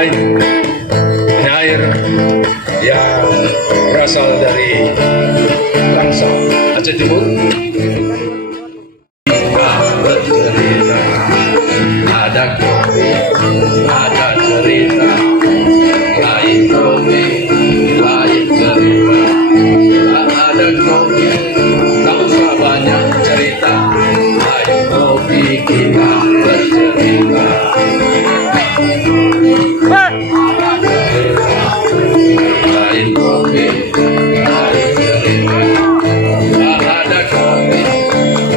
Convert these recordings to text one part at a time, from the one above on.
lain. Ini air yang berasal dari bangsa Aceh Timur. Bercerita, ada kopi, ada cerita, lain kopi, lain cerita. Ada kopi, tak usah banyak cerita, lain kopi kita bercerita. Lain kopi, lain cerita. Ada kopi,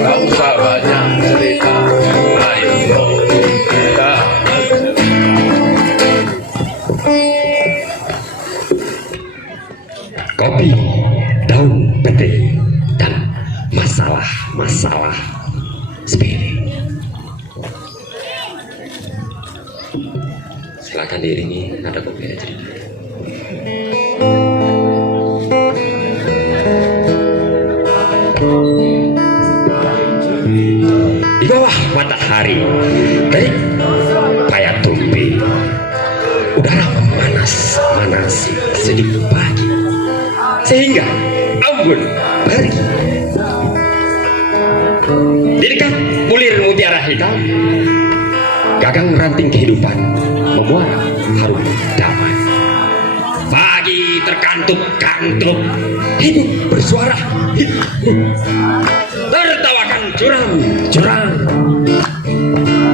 tak usah banyak cerita, lain kopi kita bercerita. Kopi, daun petai, dan masalah-masalah sepele. Silakan diiringi nada kopi aja. Di bawah matahari terik kayak tumpi, udara memanas sejuk pagi, sehingga embun pergi. Di dekat bulir mutiara hitam, gagang ranting kehidupan memuara harum damai. Pagi terkantuk-kantuk, hidup bersuara, hidup tertawakan curam-curam.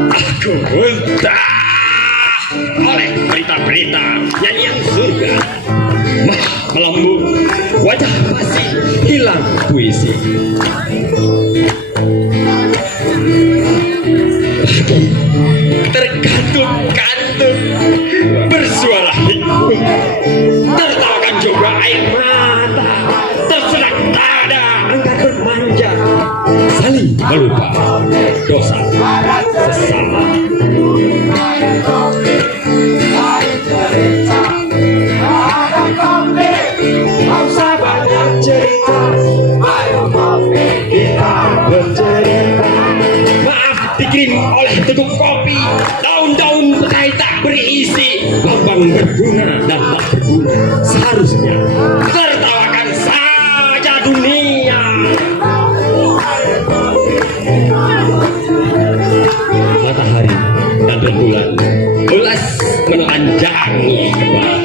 Aku muntah oleh berita-berita nyanyian surga. Mah melambung, wajah masih hilang puisi. Pagi terkantuk-kantuk, bersuara hikmat, tertawakan juga air mata, tersedak dada, angkat bermanja, saling melupa dosa sesama. Dikirim oleh teguk kopi, daun-daun petai tak berisi, lambang berguna dan tak berguna seharusnya tertawakan saja dunia. Matahari dan rembulan ulas menelanjangi kepala,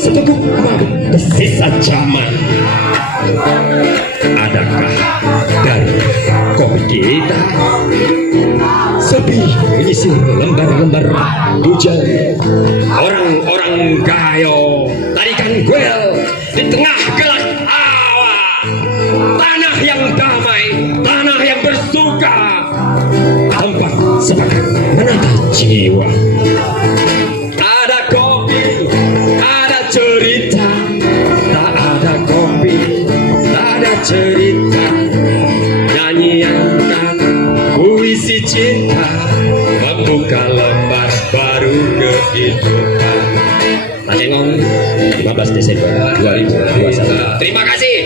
seteguk mabuk tersisa zaman. Adakah dari kopi kita sepi menyisir lembar-lembar hujan? Orang-orang gayo tarikan guel di tengah gelap awa. Tanah yang damai, tanah yang bersuka, tempat sepakat menata jiwa. Ada kopi, ada cerita, tak ada kopi, tak ada cerita. Nyanyian kata, puisi cinta, membuka lembar baru kehidupan. Tangengong 15 Desember 2021. Terima kasih.